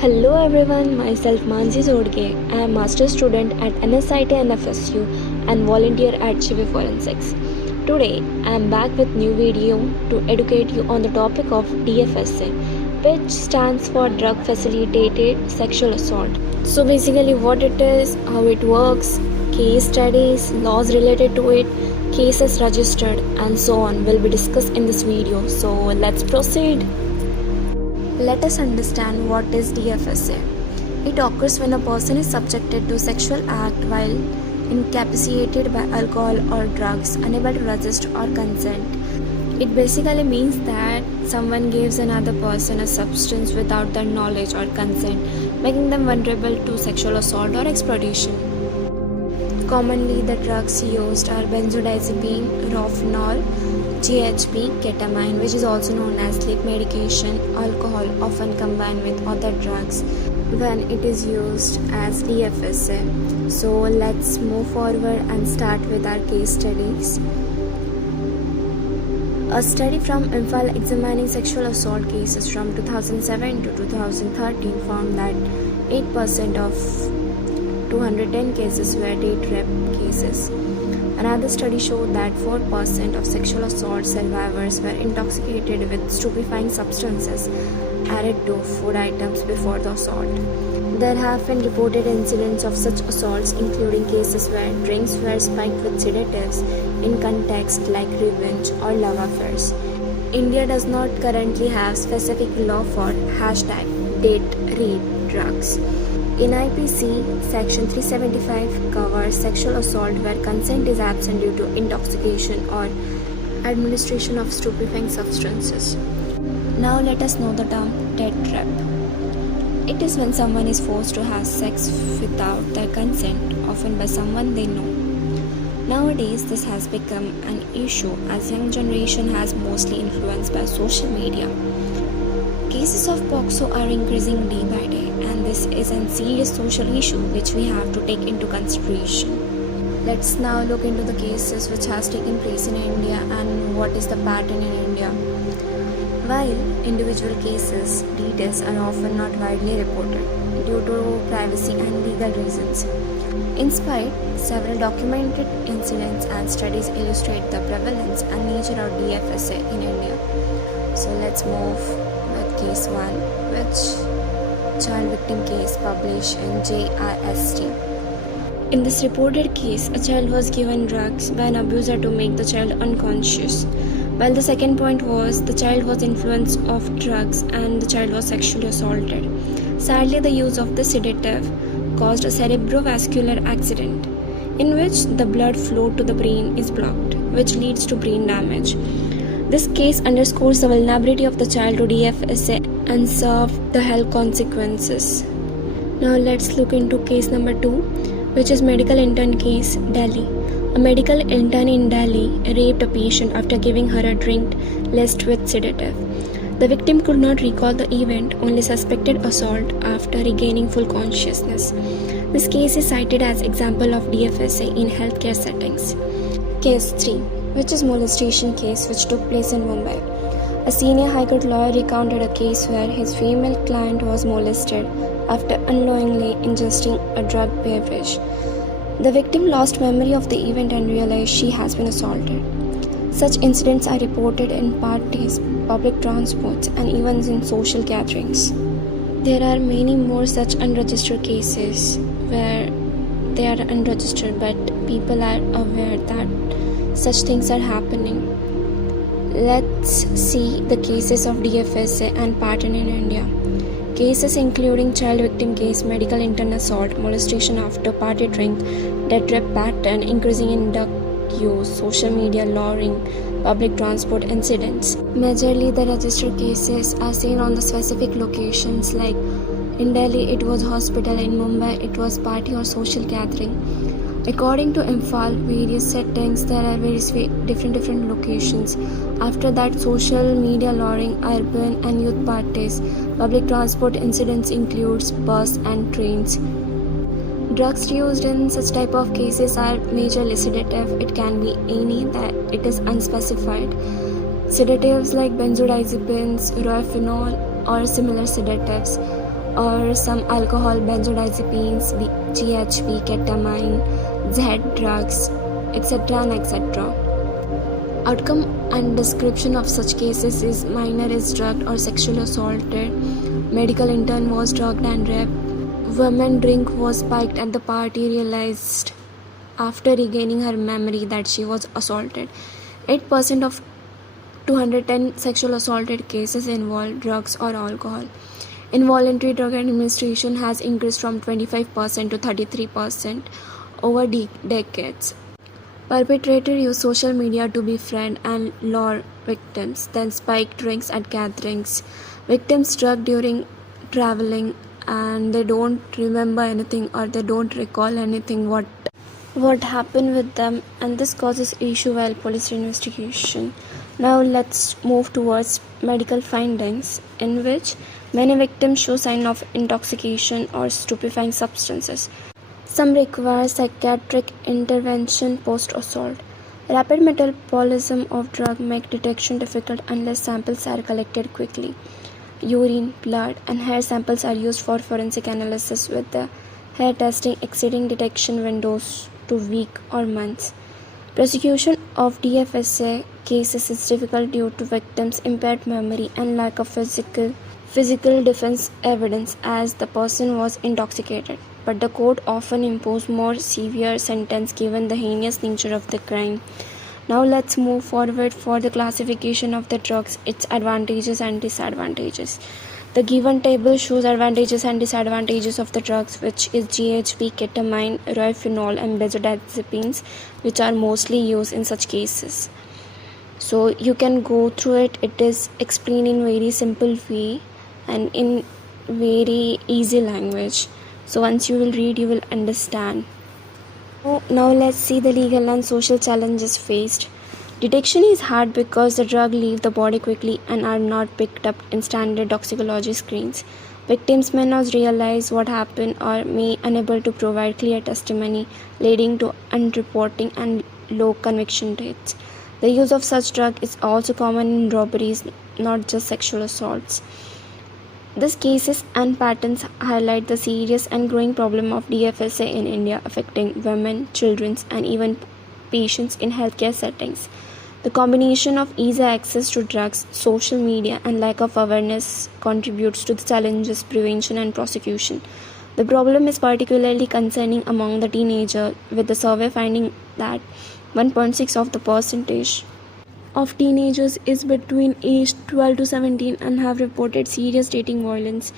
Hello everyone, myself Mansi Zodage. I am master student at NSIT and FSU and volunteer at Shiviforensics. Today I am back with new video to educate you on the topic of DFSA, which stands for Drug Facilitated Sexual Assault. So basically what it is, how it works, case studies, laws related to it, cases registered and so on will be discussed in this video. So let's proceed. Let us understand what is DFSA. It occurs when a person is subjected to sexual act while incapacitated by alcohol or drugs, unable to resist or consent. It basically means that someone gives another person a substance without their knowledge or consent, making them vulnerable to sexual assault or exploitation. Commonly, the drugs used are benzodiazepine, rohypnol, GHB, ketamine, which is also known as sleep medication, alcohol, often combined with other drugs when it is used as DFSA. So let's move forward and start with our case studies. A study from Imphal examining sexual assault cases from 2007 to 2013 found that 8% of 210 cases were date rape cases. Another study showed that 4% of sexual assault survivors were intoxicated with stupefying substances added to food items before the assault. There have been reported incidents of such assaults, including cases where drinks were spiked with sedatives in context like revenge or love affairs. India does not currently have specific law for #date-rape drugs. In IPC, Section 375 covers sexual assault where consent is absent due to intoxication or administration of stupefying substances. Now let us know the term date rape. It is when someone is forced to have sex without their consent, often by someone they know. Nowadays, this has become an issue as young generation has mostly influenced by social media. Cases of POXO are increasing day by day, and this is a serious social issue which we have to take into consideration. Let's now look into the cases which has taken place in India and what is the pattern in India. While individual cases, details are often not widely reported due to privacy and legal reasons. In spite, several documented incidents and studies illustrate the prevalence and nature of DFSA in India. So let's move Case 1, which child victim case published in JIST. In this reported case, a child was given drugs by an abuser to make the child unconscious. While the second point was the child was influenced of drugs and the child was sexually assaulted. Sadly, the use of the sedative caused a cerebrovascular accident in which the blood flow to the brain is blocked, which leads to brain damage. This case underscores the vulnerability of the child to DFSA and serve the health consequences. Now let's look into case number 2, which is medical intern case, Delhi. A medical intern in Delhi raped a patient after giving her a drink laced with sedative. The victim could not recall the event, only suspected assault after regaining full consciousness. This case is cited as example of DFSA in healthcare settings. Case 3, which is molestation case which took place in Mumbai. A senior high court lawyer recounted a case where his female client was molested after unknowingly ingesting a drug beverage. The victim lost memory of the event and realized she has been assaulted. Such incidents are reported in parties, public transports, and even in social gatherings. There are many more such unregistered cases where they are unregistered but people are aware that such things are happening. Let's see the cases of DFSA and pattern in India. Cases including child victim case, medical intern assault, molestation after party drink, death rape pattern, increasing in drug use, social media luring, public transport incidents. Majorly the registered cases are seen on the specific locations, like in Delhi it was hospital, in Mumbai it was party or social gathering. According to Imphal, various settings, there are various different locations. After that, social media luring, urban and youth parties. Public transport incidents includes bus and trains. Drugs used in such type of cases are majorly sedative. It can be any that it is unspecified. Sedatives like benzodiazepines, rohypnol or similar sedatives. or some alcohol, benzodiazepines, GHB, ketamine, Z drugs, etc. and etc. Outcome and description of such cases is minor is drugged or sexually assaulted, medical intern was drugged and raped, woman drink was spiked at the party, realized after regaining her memory that she was assaulted. 8% of 210 sexual assaulted cases involve drugs or alcohol. Involuntary drug administration has increased from 25% to 33% over decades. Perpetrators use social media to befriend and lure victims, then spike drinks at gatherings. Victims drug during traveling and they don't remember anything or they don't recall anything what happened with them, and this causes issue while police investigation. Now let's move towards medical findings, in which many victims show signs of intoxication or stupefying substances. Some require psychiatric intervention post-assault. Rapid metabolism of drug make detection difficult unless samples are collected quickly. Urine, blood, and hair samples are used for forensic analysis, with the hair testing exceeding detection windows to weeks or months. Prosecution of DFSA cases is difficult due to victims' impaired memory and lack of physical defense evidence, as the person was intoxicated. But the court often impose more severe sentence given the heinous nature of the crime. Now let's move forward for the classification of the drugs, its advantages and disadvantages. The given table shows advantages and disadvantages of the drugs, which is GHB, ketamine, rohypnol, and benzodiazepines, which are mostly used in such cases. So you can go through it. It is explained in very simple way and in very easy language. So once you will read, you will understand. Now let's see the legal and social challenges faced. Detection is hard because the drugs leave the body quickly and are not picked up in standard toxicology screens. Victims may not realize what happened or may be unable to provide clear testimony, leading to unreporting and low conviction rates. The use of such drugs is also common in robberies, not just sexual assaults. These cases and patterns highlight the serious and growing problem of DFSA in India, affecting women, children, and even patients in healthcare settings. The combination of easy access to drugs, social media, and lack of awareness contributes to the challenges prevention and prosecution. The problem is particularly concerning among the teenagers, with the survey finding that 1.6% of the percentage of teenagers is between age 12 to 17 and have reported serious dating violence,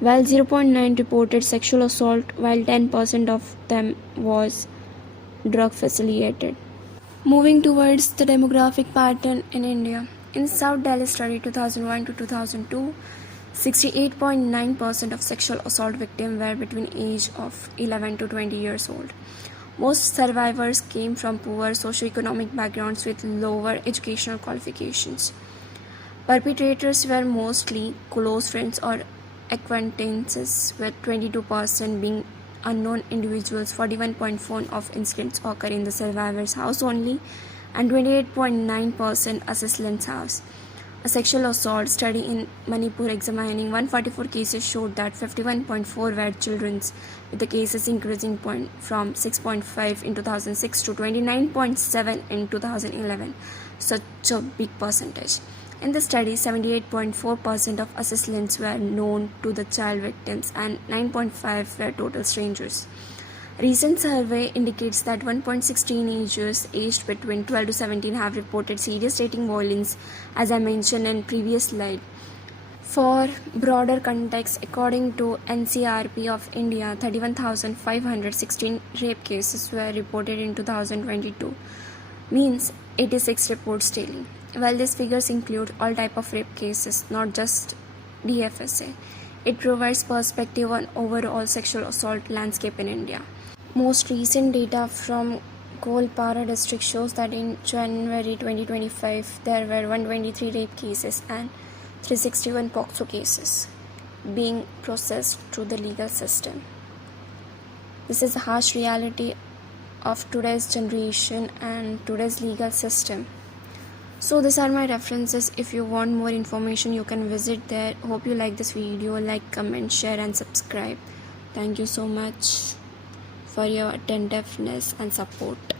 while 0.9% reported sexual assault, while 10% of them was drug facilitated. Moving towards the demographic pattern in India. In South Delhi study 2001 to 2002, 68.9% of sexual assault victims were between age of 11 to 20 years old. Most survivors came from poor socioeconomic backgrounds with lower educational qualifications. Perpetrators were mostly close friends or acquaintances, with 22% being unknown individuals. 41.4% of incidents occur in the survivor's house only, and 28.9% assistant's house. A sexual assault study in Manipur examining 144 cases showed that 51.4% were children, with the cases increasing from 6.5% in 2006 to 29.7% in 2011. Such a big percentage. In the study, 78.4% of assistants were known to the child victims and 9.5% were total strangers. Recent survey indicates that 1.6 teenagers aged between 12 to 17 have reported serious dating violence, as I mentioned in previous slide. For broader context, according to NCRP of India, 31,516 rape cases were reported in 2022, means 86 reports daily. While these figures include all type of rape cases, not just DFSA, it provides perspective on overall sexual assault landscape in India. Most recent data from Golpara district shows that in January 2025, there were 123 rape cases and 361 POCSO cases being processed through the legal system. This is the harsh reality of today's generation and today's legal system. So these are my references. If you want more information, you can visit there. Hope you like this video. Like, comment, share and subscribe. Thank you so much for your attentiveness and support.